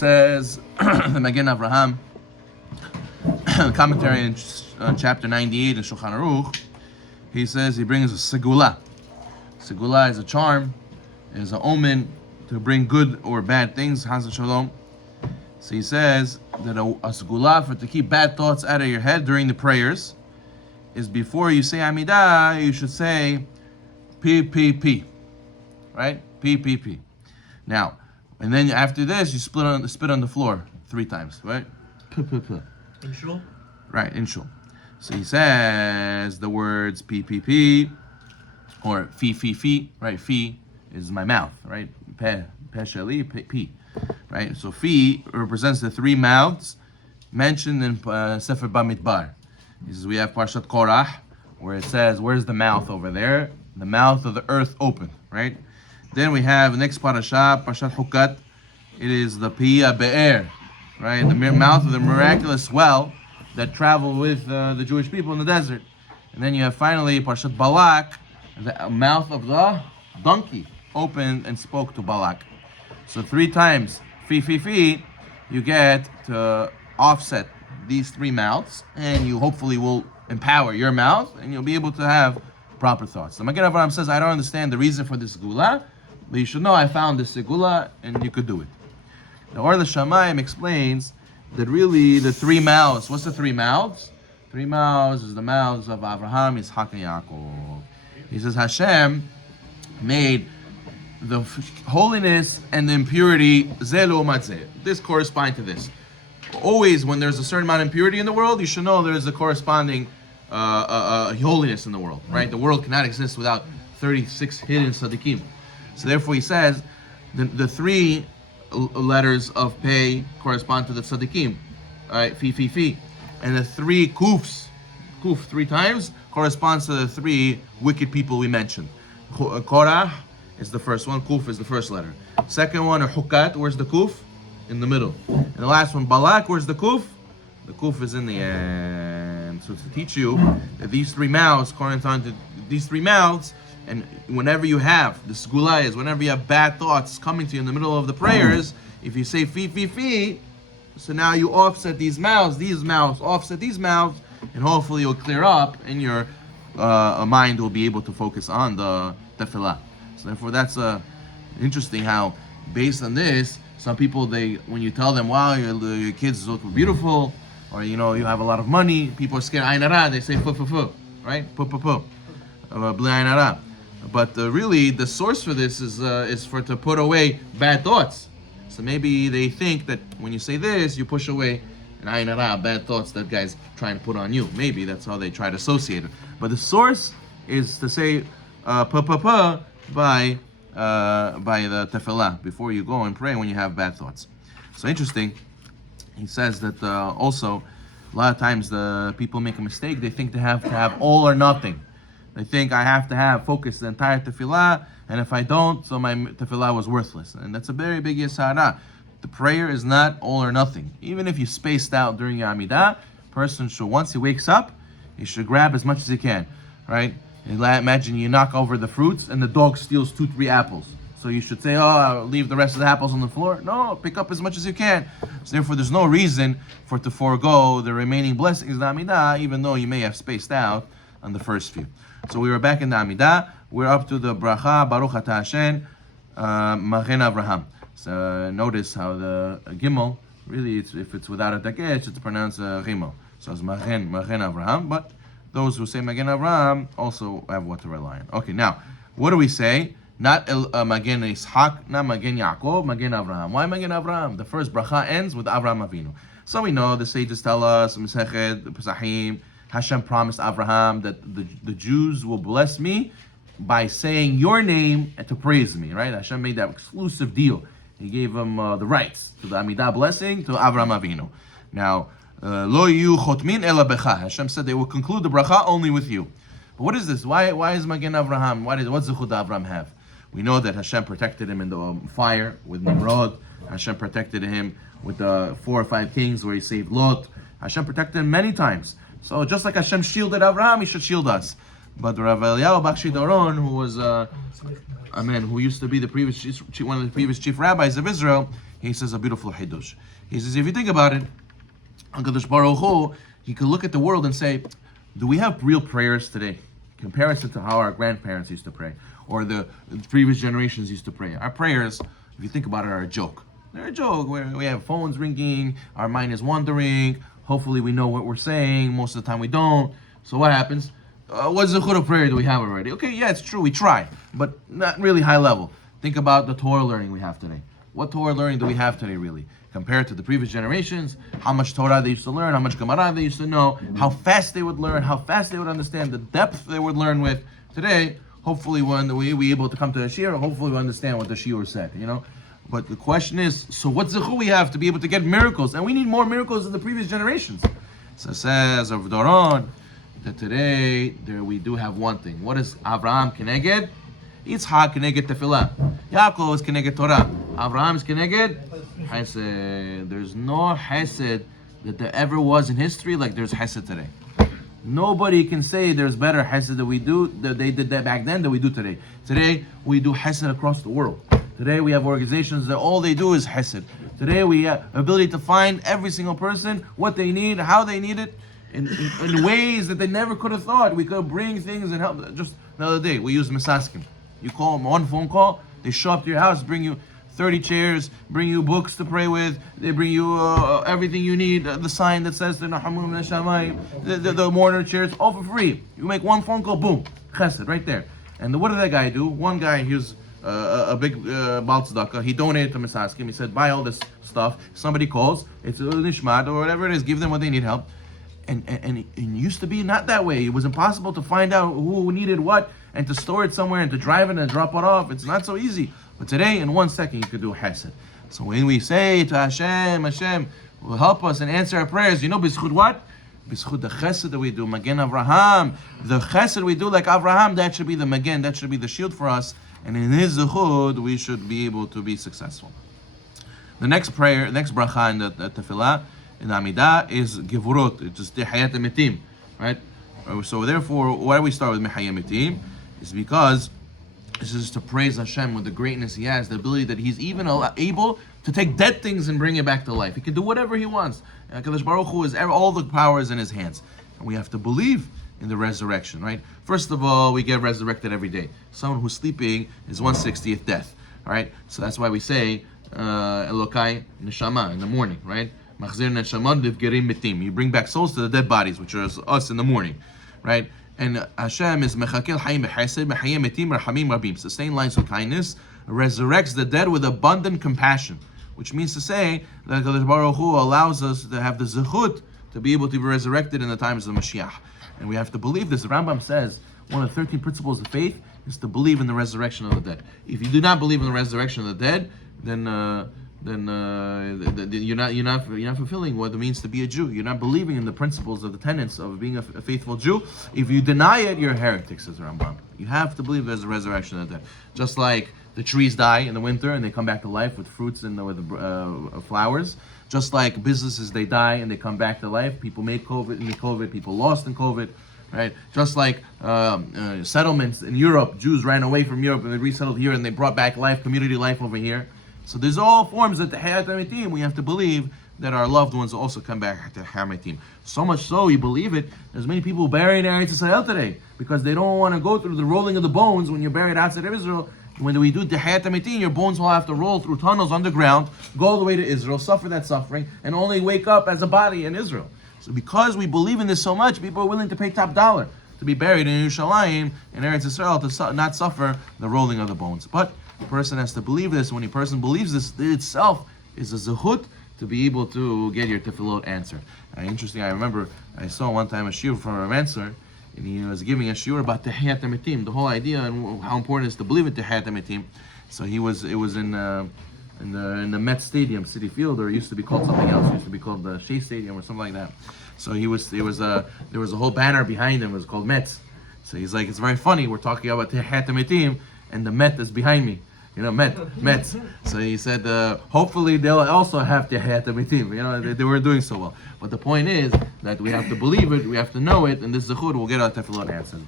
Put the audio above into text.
Says the Magen Avraham, commentary in chapter 98 in Shulchan Aruch. He says he brings a segula. Segula is a charm, is an omen to bring good or bad things. Chas Shalom. So he says that a segula for to keep bad thoughts out of your head during the prayers is before you say Amidah, you should say P, right? P. Now. And then after this, you spit on the floor 3 times, right? In shul? Right, in shul. So he says the words P, or fi, right? Fi is my mouth, right? Pe sheli, P, right? So fi represents the 3 mouths mentioned in Sefer Bamidbar. He says we have Parshat Korach, where it says, where's the mouth over there? The mouth of the earth open, right? Then we have next parasha, Parshat Hukat. It is the Piyah Be'er, right? The mouth of the miraculous well that traveled with the Jewish people in the desert. And then you have finally Parshat Balak, the mouth of the donkey opened and spoke to Balak. So 3 times, fi, you get to offset these 3 mouths, and you hopefully will empower your mouth, and you'll be able to have proper thoughts. The Magen Avraham says, I don't understand the reason for this gula, but you should know I found this segula and you could do it. The Or Shamayim explains that really the 3 mouths, what's the 3 mouths? 3 mouths is the mouths of Avraham, Yitzchak, and Yaakov. He says Hashem made the holiness and the impurity zelo matzeh. This corresponds to this. Always when there's a certain amount of impurity in the world, you should know there is a corresponding holiness in the world, right? The world cannot exist without 36 hidden tzaddikim. So therefore he says the 3 letters of pei correspond to the tzaddikim, right? Fi. And the 3 kuf 3 times corresponds to the 3 wicked people we mentioned. Korah is the first one, kuf is the first letter. Second one, hukat, where's the kuf? In the middle. And the last one, balak, where's the kuf? The kuf is in the end. So to teach you that these 3 mouths correspond to these 3 mouths, and whenever you have, the segula is, whenever you have bad thoughts coming to you in the middle of the prayers, if you say fi, so now you offset these mouths offset these mouths, and hopefully you'll clear up, and your mind will be able to focus on the tefillah. So therefore that's interesting how, based on this, some people, when you tell them, wow, your kids look beautiful, or you have a lot of money, people are scared, ayin hara, they say fu, right? Pu, bli ayin hara. But really, the source for this is for to put away bad thoughts. So maybe they think that when you say this, you push away an ayin hara, bad thoughts that guy's trying to put on you. Maybe that's how they try to associate it. But the source is to say pu by the tefillah before you go and pray when you have bad thoughts. So interesting. He says that also a lot of times the people make a mistake. They think they have to have all or nothing. They think I have to have focused the entire tefillah, and if I don't, so my tefillah was worthless. And that's a very big yesara. The prayer is not all or nothing. Even if you spaced out during your Amidah, person should, once he wakes up, he should grab as much as he can, right? Imagine you knock over the fruits and the dog steals 2-3 apples. So you should say, I'll leave the rest of the apples on the floor. No, pick up as much as you can. So therefore, there's no reason to forego the remaining blessings of the Amidah, even though you may have spaced out on the first few. So we were back in the Amidah. We're up to the bracha, Baruch Atah Hashem, Magen Avraham. So notice how the Gimel, really, if it's without a dagesh, it's pronounced Gimel. So it's Magen Avraham, but those who say Magen Avraham also have what to rely on. Okay, now, what do we say? Not Magen Ishaq, not Magen Yaakov, Magen Avraham. Why Magen Avraham? The first bracha ends with Avraham Avinu. So we know the sages tell us, Mesechet, Pesachim, Hashem promised Avraham that the Jews will bless me by saying your name and to praise me, right? Hashem made that exclusive deal. He gave him the rights to the Amidah blessing to Avraham Avinu. Now, Lo yu chotmin ela becha. Hashem said they will conclude the bracha only with you. But what is this? Why is Magen Avraham? What zechut Avraham have? We know that Hashem protected him in the fire with Nimrod. Hashem protected him with the 4 or 5 kings where he saved Lot. Hashem protected him many times. So just like Hashem shielded Avraham, He should shield us. But Rav Eliyahu Bakshi Doron, who was who used to be the one of the previous chief rabbis of Israel, he says a beautiful hidush. He says, if you think about it, HaKadosh Baruch Hu, he could look at the world and say, do we have real prayers today? Comparison to how our grandparents used to pray, or the previous generations used to pray. Our prayers, if you think about it, are a joke. They're a joke where we have phones ringing, our mind is wandering, hopefully we know what we're saying, most of the time we don't. So what happens? What zechut of prayer do we have already? Okay, yeah, it's true, we try, but not really high level. Think about the Torah learning we have today. What Torah learning do we have today, really? Compared to the previous generations, how much Torah they used to learn, how much Gemara they used to know, how fast they would learn, how fast they would understand, the depth they would learn with. Today, hopefully when we able to come to the shiur, hopefully we understand what the shiur said, But the question is, so what zechut we have to be able to get miracles? And we need more miracles than the previous generations. So it says of Doron, that today we do have one thing. What is Avraham keneged? Yitzhak keneged tefillah. Yaakov is keneged Torah. Avraham is keneged Hesed. There's no Hesed that there ever was in history like there's Hesed today. Nobody can say there's better Hesed that we do that they did that back then that we do today. Today we do Hesed across the world. Today we have organizations that all they do is Hesed. Today we have ability to find every single person what they need, how they need it. In ways that they never could have thought. We could bring things and help. Just the other day, we used Misaskim. You call them one phone call, they show up to your house, bring you 30 chairs, bring you books to pray with, they bring you everything you need, the sign that says the mourner chairs, all for free. You make one phone call, boom, chesed, right there. And what did that guy do? One guy, here's a big Baal Tzedakah, he donated to Misaskim, he said, buy all this stuff, somebody calls, it's a nishmat or whatever it is, give them what they need help. And it used to be not that way. It was impossible to find out who needed what and to store it somewhere and to drive it and drop it off. It's not so easy. But today, in 1 second, you could do Hesed. So when we say to Hashem will help us and answer our prayers, b'zchut what? B'zchut the Chesed that we do, Magen Avraham. The Chesed we do like Avraham, that should be the Magen, that should be the shield for us. And in his zechut, we should be able to be successful. The next prayer, next bracha in the tefillah, in the Amidah is Gevurot, it's just Tehayat Emitim, right? So therefore, why do we start with Mehayat Emitim? It's because this is to praise Hashem with the greatness He has, the ability that He's even able to take dead things and bring it back to life. He can do whatever He wants. HaKadosh Baruch Hu is all the power is in His hands, and we have to believe in the resurrection, right? First of all, we get resurrected every day. Someone who's sleeping is 1/60th death, all right? So that's why we say Elokai Neshama in the morning, right? You bring back souls to the dead bodies, which are us in the morning, right? And Hashem is mechakel hayim b'chesed, mechayim metim rahamim rabim, sustained lives with kindness, resurrects the dead with abundant compassion, which means to say that HaKadosh Baruch Hu allows us to have the zechut to be able to be resurrected in the times of Mashiach. And we have to believe this. The Rambam says one of the 13 principles of faith is to believe in the resurrection of the dead. If you do not believe in the resurrection of the dead, then you're not fulfilling what it means to be a Jew. You're not believing in the principles of the tenets of being a faithful Jew. If you deny it, you're a heretic, says the Rambam. You have to believe there's a resurrection of the dead. Just like the trees die in the winter and they come back to life with fruits and with flowers. Just like businesses, they die and they come back to life. People made COVID in the COVID. People lost in COVID. Right? Just like settlements in Europe, Jews ran away from Europe and they resettled here and they brought back life, community life over here. So there's all forms of the Hayat HaMetim. We have to believe that our loved ones also come back to Hayat HaMetim. So much so, you believe it, there's many people buried in Eretz Yisrael today because they don't want to go through the rolling of the bones when you're buried outside of Israel. When we do the Hayat HaMetim, your bones will have to roll through tunnels underground, go all the way to Israel, suffer that suffering, and only wake up as a body in Israel. So because we believe in this so much, people are willing to pay top dollar to be buried in Yerushalayim, in Eretz Yisrael, to not suffer the rolling of the bones. But a person has to believe this. When a person believes this, it itself is a zehut to be able to get your tefillot answered. Interesting, I remember I saw one time a shiur from a Ramanser, and he was giving a shiur about Tehiyat HaMetim, the whole idea and how important it is to believe in Tehiyat HaMetim. So it was in the Met Stadium, City Field, or it used to be called something else. It used to be called the Shea Stadium or something like that. So there was a whole banner behind him. It was called Mets. So he's like, it's very funny. We're talking about Tehiyat HaMetim, and the Met is behind me. met. So he said, hopefully they'll also have Tehiyat Amitim. They weren't doing so well. But the point is that we have to believe it, we have to know it, and this is a chud. We'll get our tefillot answers.